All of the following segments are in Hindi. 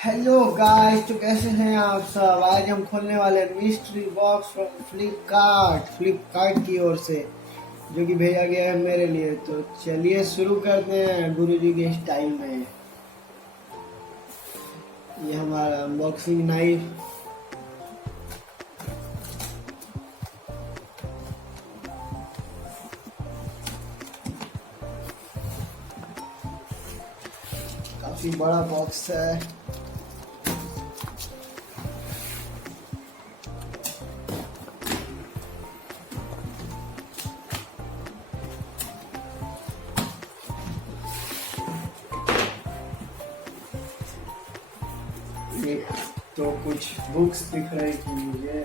हेलो गाइस, तो कैसे हैं आप सब। आज हम खोलने वाले मिस्ट्री बॉक्स फ्रॉम फ्लिपकार्ट की ओर से, जो कि भेजा गया है मेरे लिए। तो चलिए शुरू करते हैं गुरुजी के स्टाइल में। ये हमारा अनबॉक्सिंग नाइफ, काफी बड़ा बॉक्स है। तो कुछ बुक्स दिख रही थी मुझे।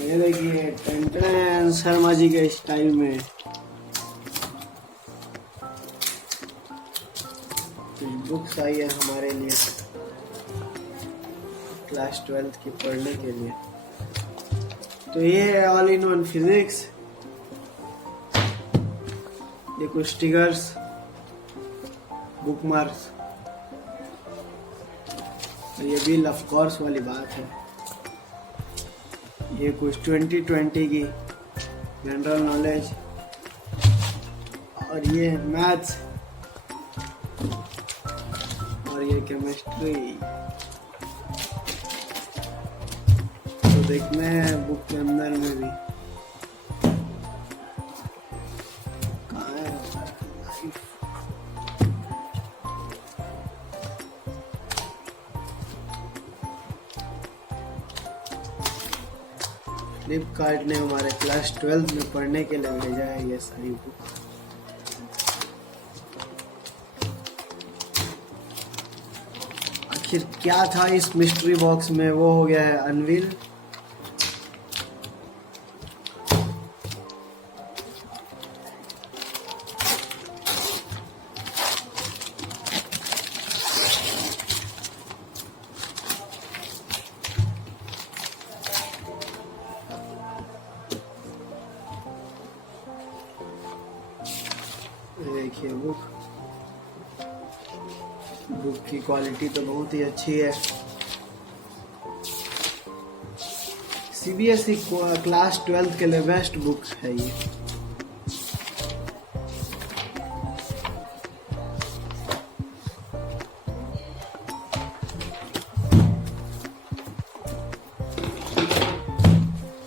ये देखिए, टेंटन शर्मा जी के स्टाइल में बुक्स आई है हमारे लिए, क्लास 12th की पढ़ने के लिए। तो ये है ऑल इन वन फिजिक्स। ये कुछ स्टिकर्स, बुक मार्क्स, ये बिल ऑफ कोर्स वाली बात है। ये कुछ 2020 की जनरल नॉलेज, और ये मैथ्स, और ये केमिस्ट्री। तो देखते हैं बुक के अंदर में भी कहाँ है। फ्लिपकार्ट ने हमारे क्लास 12th में पढ़ने के लिए भेजा है ये सारी बुक। आखिर क्या था इस मिस्ट्री बॉक्स में, वो हो गया है अनवील। देखिए बुक की क्वालिटी तो बहुत ही अच्छी है। सीबीएसई क्लास 12th के लिए बेस्ट बुक है ये।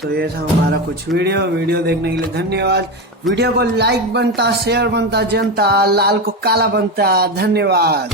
तो ये था हमारा कुछ वीडियो देखने के लिए धन्यवाद। वीडियो को लाइक बनता, शेयर बनता, जनता लाल को काला बनता। धन्यवाद।